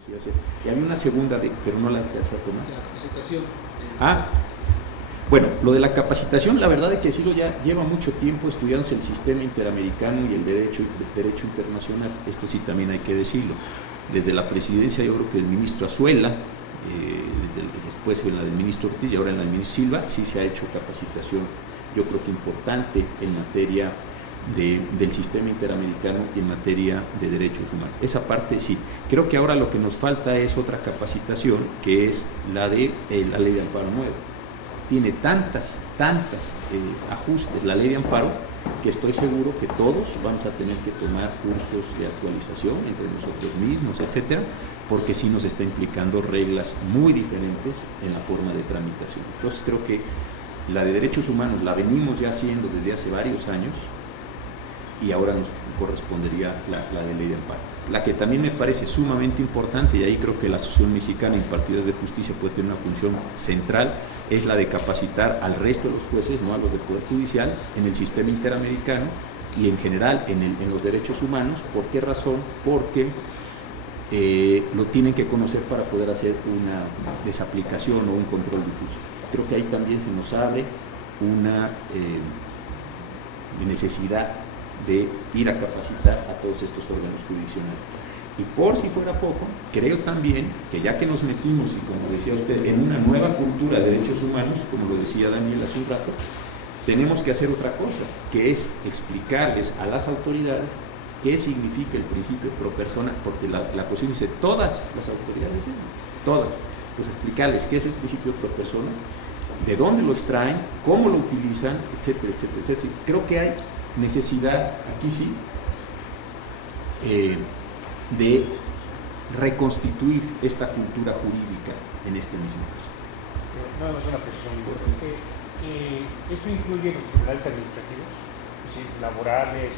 cosillas. Y había una segunda, pero no la alcanzé a tomar. La capacitación. Bueno, lo de la capacitación, la verdad es que sí ya lleva mucho tiempo estudiándose el sistema interamericano y el derecho internacional. Esto sí también hay que decirlo. Desde la presidencia, yo creo que el ministro Azuela, después en la del ministro Ortiz y ahora en la del ministro Silva, sí se ha hecho capacitación, yo creo que importante en materia del sistema interamericano y en materia de derechos humanos. Esa parte sí. Creo que ahora lo que nos falta es otra capacitación, que es la de la ley de amparo nueva. Tiene tantas ajustes la ley de amparo, que estoy seguro que todos vamos a tener que tomar cursos de actualización entre nosotros mismos, etcétera, porque sí nos está implicando reglas muy diferentes en la forma de tramitación. Entonces creo que la de derechos humanos la venimos ya haciendo desde hace varios años y ahora nos correspondería la de ley de amparo. La que también me parece sumamente importante, y ahí creo que la Asociación Mexicana de Impartidores de Justicia puede tener una función central, es la de capacitar al resto de los jueces, no a los del Poder Judicial, en el sistema interamericano y en general en los derechos humanos. ¿Por qué razón? Porque lo tienen que conocer para poder hacer una desaplicación o un control difuso. Creo que ahí también se nos abre una necesidad de ir a capacitar a todos estos órganos jurisdiccionales. Y por si fuera poco, creo también que ya que nos metimos, y como decía usted, en una nueva cultura de derechos humanos, como lo decía Daniel hace un rato, tenemos que hacer otra cosa, que es explicarles a las autoridades qué significa el principio pro persona, porque la cuestión dice todas las autoridades, todas, pues explicarles qué es el principio pro persona, de dónde lo extraen, cómo lo utilizan, etcétera, etcétera, etcétera. Creo que hay necesidad, aquí sí, de reconstituir esta cultura jurídica en este mismo caso. Nada más una precisión importante. ¿Esto incluye los tribunales administrativos? Es decir, laborales.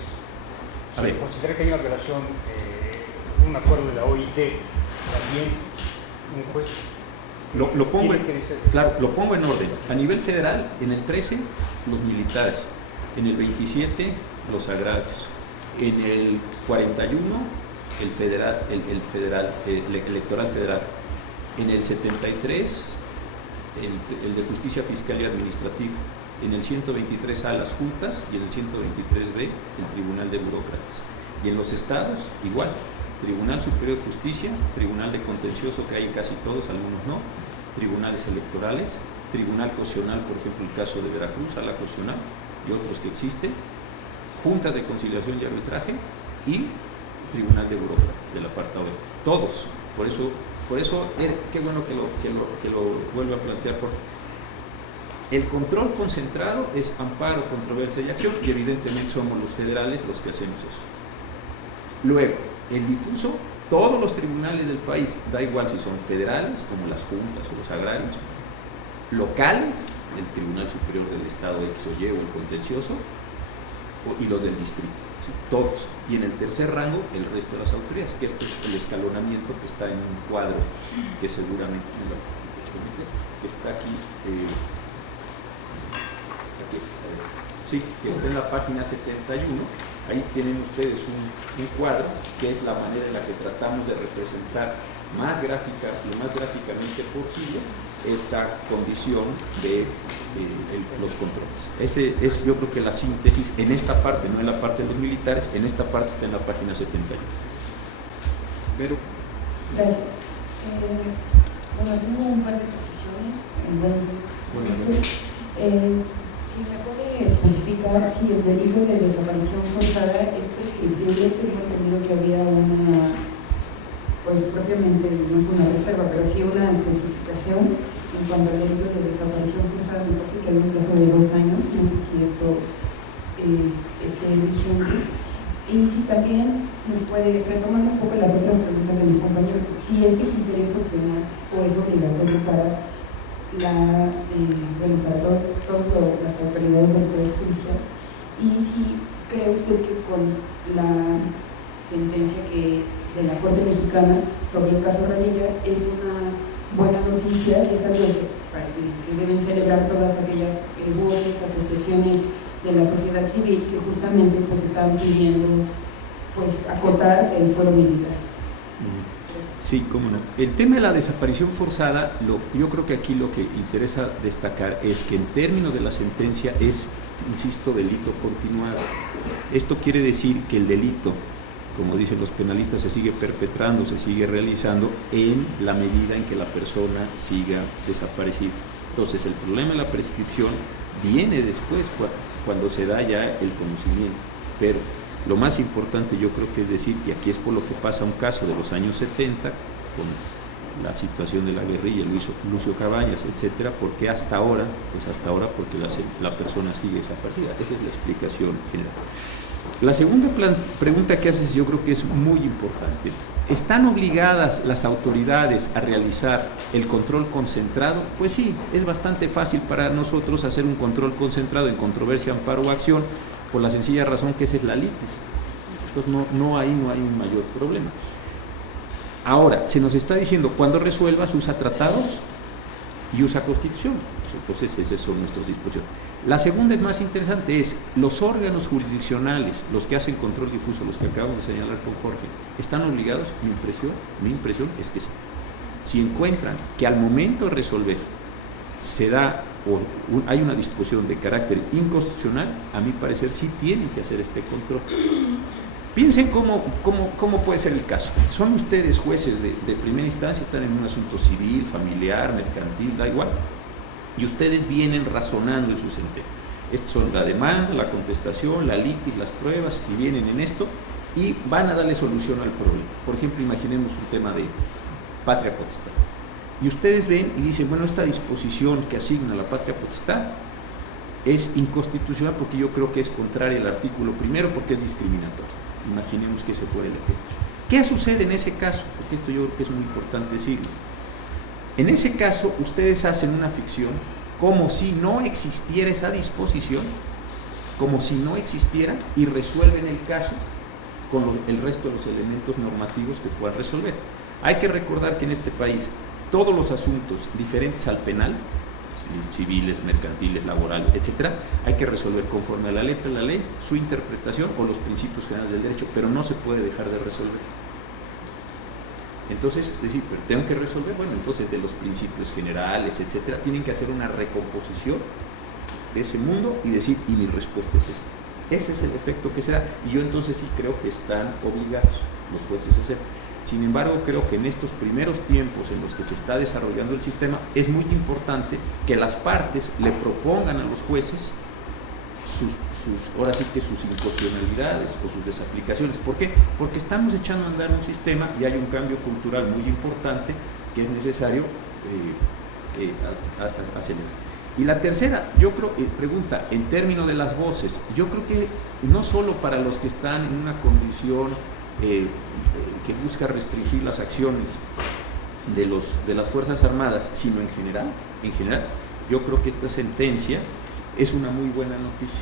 Si considera que hay una violación, un acuerdo de la OIT, también un juez. Lo pongo en orden. A nivel federal, en el 13, los militares. En el 27, los agrarios. En el 41, el electoral federal. En el 73, el de justicia fiscal y administrativa. En el 123A, las juntas, y en el 123B, el tribunal de burócratas. Y en los estados, igual. Tribunal Superior de Justicia, Tribunal de Contencioso, que hay casi todos, algunos no, tribunales electorales, Tribunal Constitucional, por ejemplo, el caso de Veracruz, a la Constitucional, y otros que existen, Junta de Conciliación y Arbitraje y Tribunal de Burócratas, del apartado B. Todos. Por eso qué bueno que lo vuelva a plantear. El control concentrado es amparo, controversia y acción, y evidentemente somos los federales los que hacemos eso. Luego, el difuso, todos los tribunales del país, da igual si son federales, como las juntas o los agrarios, locales, el Tribunal Superior del Estado X o Y o el contencioso, y los del distrito, ¿sí? Todos. Y en el tercer rango, el resto de las autoridades, que esto es el escalonamiento que está en un cuadro que seguramente que está aquí, sí, que está en la página 71. Ahí tienen ustedes un cuadro que es la manera en la que tratamos de representar lo más gráficamente posible esta condición de los controles. Ese es, yo creo que la síntesis en esta parte, no en la parte de los militares, en esta parte está en la página 71. Pero gracias. Bueno, tengo un par de posiciones. Si me puede especificar si el delito de desaparición forzada es prescriptible, tengo entendido que había una, pues propiamente no es una reserva, pero sí una especificación en cuanto al delito de desaparición forzada. Me parece que había un plazo de 2 años, no sé si esto esté vigente. Y si también nos puede, retomando un poco las otras preguntas de mis compañeros, si este criterio es opcional o es obligatorio para para todas las autoridades del Poder Judicial, y si cree usted que con la sentencia de la Corte Mexicana sobre el caso Radilla es una buena noticia, es algo que deben celebrar todas aquellas voces, asociaciones de la sociedad civil que justamente pues están pidiendo pues acotar el fuero militar. Sí, cómo no. El tema de la desaparición forzada, yo creo que aquí lo que interesa destacar es que en términos de la sentencia es, insisto, delito continuado. Esto quiere decir que el delito, como dicen los penalistas, se sigue perpetrando, se sigue realizando en la medida en que la persona siga desaparecida. Entonces, el problema de la prescripción viene después, cuando se da ya el conocimiento. Pero lo más importante yo creo que es decir, y aquí es por lo que pasa un caso de los años 70, con la situación de la guerrilla, Lucio Cabañas, etcétera, porque hasta ahora, porque la persona sigue desaparecida. Esa es la explicación general. La segunda pregunta que haces yo creo que es muy importante. ¿Están obligadas las autoridades a realizar el control concentrado? Pues sí, es bastante fácil para nosotros hacer un control concentrado en controversia, amparo o acción, por la sencilla razón que esa es la litis. Entonces no hay un mayor problema. Ahora, se nos está diciendo, cuando resuelvas usa tratados y usa constitución. Entonces esas son nuestras disposiciones. La segunda es más interesante, es los órganos jurisdiccionales, los que hacen control difuso, los que acabamos de señalar con Jorge, ¿están obligados? Mi impresión es que sí. Si encuentran que al momento de resolver se da hay una disposición de carácter inconstitucional, a mi parecer sí tienen que hacer este control. Piensen cómo puede ser el caso. Son ustedes jueces de primera instancia, están en un asunto civil, familiar, mercantil, da igual, y ustedes vienen razonando en su sentencia. Estos son la demanda, la contestación, la litis, las pruebas, y vienen en esto y van a darle solución al problema. Por ejemplo, imaginemos un tema de patria potestad. Y ustedes ven y dicen, bueno, esta disposición que asigna la patria potestad es inconstitucional porque yo creo que es contraria al artículo primero porque es discriminatorio. Imaginemos que ese fuera el ejemplo. ¿Qué sucede en ese caso? Porque esto yo creo que es muy importante decirlo. En ese caso, ustedes hacen una ficción como si no existiera esa disposición, como si no existiera, y resuelven el caso con el resto de los elementos normativos que puedan resolver. Hay que recordar que en este país todos los asuntos diferentes al penal, civiles, mercantiles, laborales, etcétera, hay que resolver conforme a la letra de la ley, su interpretación o los principios generales del derecho, pero no se puede dejar de resolver. Entonces, decir, pero tengo que resolver, bueno, entonces de los principios generales, etcétera, tienen que hacer una recomposición de ese mundo y decir, y mi respuesta es esta. Ese es el efecto que se da, y yo entonces sí creo que están obligados los jueces a hacer. Sin embargo, creo que en estos primeros tiempos en los que se está desarrollando el sistema, es muy importante que las partes le propongan a los jueces ahora sí que sus inconstitucionalidades o sus desaplicaciones. ¿Por qué? Porque estamos echando a andar un sistema y hay un cambio cultural muy importante que es necesario acelerar. Y la tercera, yo creo, pregunta, en términos de las voces, yo creo que no solo para los que están en una condición que busca restringir las acciones de las Fuerzas Armadas, sino en general, yo creo que esta sentencia es una muy buena noticia.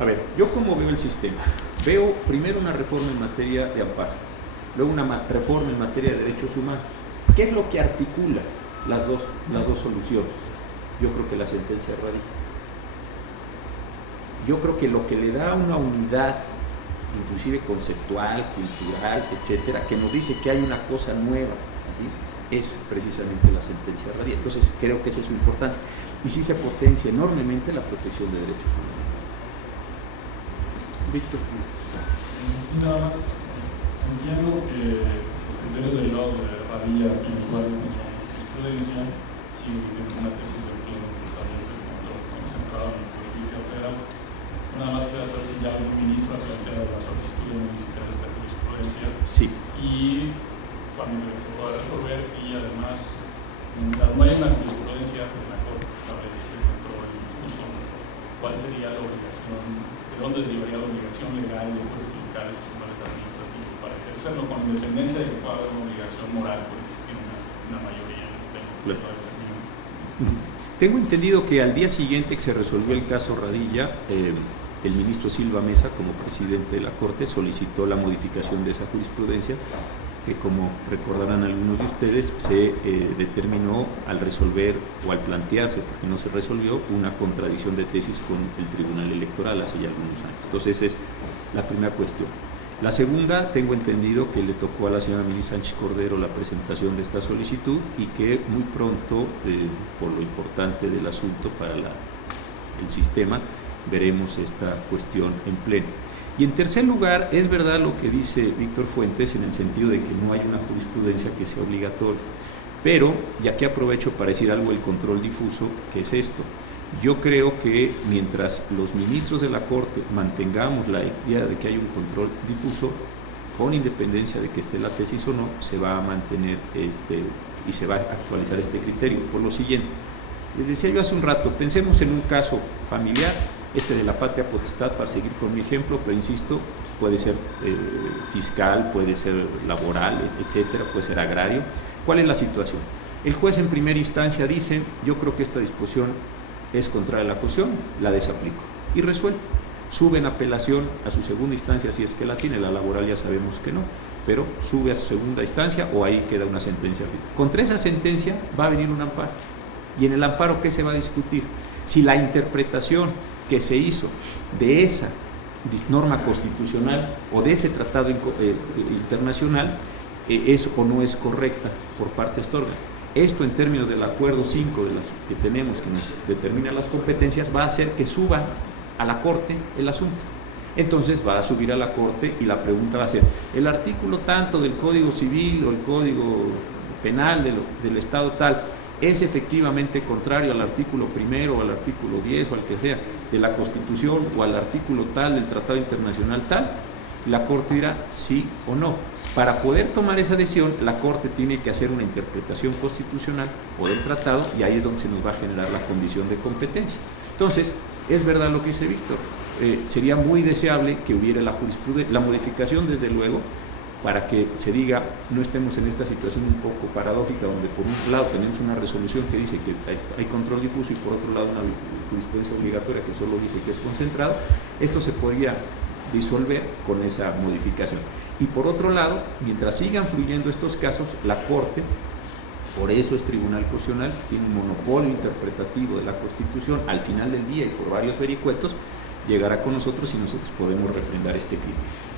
A ver, yo como veo el sistema, veo primero una reforma en materia de amparo, luego una reforma en materia de derechos humanos. ¿Qué es lo que articula las dos soluciones? Yo creo que la sentencia radica. Yo creo que lo que le da una unidad, inclusive conceptual, cultural, etcétera, que nos dice que hay una cosa nueva, ¿sí?, es precisamente la sentencia radial. Entonces creo que esa es su importancia y sí se potencia enormemente la protección de derechos humanos. Víctor. Sí, nada más entiendo que los criterios derivados de Radilla inusuales no son jurisprudencia, sino que tienen una tesis de que establece el control concentrado en la justicia federal. Nada más quisiera saber si ya el ministro ha planteado la solicitud de modificar esta jurisprudencia. Sí. Y cuando se pueda resolver, y además, mientras no haya una jurisprudencia de la Corte que establece ese control difuso, ¿cuál sería la obligación? ¿De dónde derivaría la obligación legal de justificar esos controles administrativos para ejercerlo con independencia de que pueda haber una obligación moral por existir una mayoría del Tengo entendido que al día siguiente que se resolvió el caso Radilla, el ministro Silva Mesa, como presidente de la Corte, solicitó la modificación de esa jurisprudencia, que como recordarán algunos de ustedes, se determinó al resolver o al plantearse, porque no se resolvió, una contradicción de tesis con el Tribunal Electoral hace ya algunos años. Entonces esa es la primera cuestión. La segunda, tengo entendido que le tocó a la señora Mini Sánchez Cordero la presentación de esta solicitud y que muy pronto, por lo importante del asunto para el sistema, veremos esta cuestión en pleno. Y en tercer lugar, es verdad lo que dice Víctor Fuentes en el sentido de que no hay una jurisprudencia que sea obligatoria. Pero, y aquí aprovecho para decir algo del control difuso, que es esto. Yo creo que mientras los ministros de la Corte mantengamos la idea de que hay un control difuso, con independencia de que esté la tesis o no, se va a mantener y se va a actualizar este criterio. Por lo siguiente, les decía yo hace un rato, pensemos en un caso familiar, de la patria potestad, para seguir con mi ejemplo, pero insisto, puede ser fiscal, puede ser laboral, etcétera, puede ser agrario. ¿Cuál es la situación? El juez en primera instancia dice, yo creo que esta disposición es contraria a la Constitución, la desaplico, y resuelve. Sube en apelación a su segunda instancia si es que la tiene, la laboral ya sabemos que no, pero sube a su segunda instancia o ahí queda una sentencia. Contra esa sentencia va a venir un amparo, y en el amparo, ¿qué se va a discutir? Si la interpretación que se hizo de esa norma constitucional o de ese tratado internacional es o no es correcta por parte de este órgano. Esto, en términos del acuerdo 5 que tenemos, que nos determina las competencias, va a hacer que suba a la Corte el asunto. Entonces va a subir a la Corte y la pregunta va a ser, ¿el artículo tanto del Código Civil o el Código Penal del Estado tal es efectivamente contrario al artículo 1 o al artículo 10 o al que sea de la Constitución o al artículo tal del Tratado Internacional tal? La Corte dirá sí o no. Para poder tomar esa decisión, la Corte tiene que hacer una interpretación constitucional o del tratado, y ahí es donde se nos va a generar la condición de competencia. Entonces, es verdad lo que dice Víctor, sería muy deseable que hubiera la jurisprudencia, la modificación, desde luego, para que se diga, no estemos en esta situación un poco paradójica, donde por un lado tenemos una resolución que dice que hay control difuso y por otro lado una jurisprudencia obligatoria que solo dice que es concentrado. Esto se podría disolver con esa modificación. Y por otro lado, mientras sigan fluyendo estos casos, la Corte, por eso es Tribunal Constitucional, tiene un monopolio interpretativo de la Constitución, al final del día y por varios vericuetos, llegará con nosotros y nosotros podemos refrendar este criterio.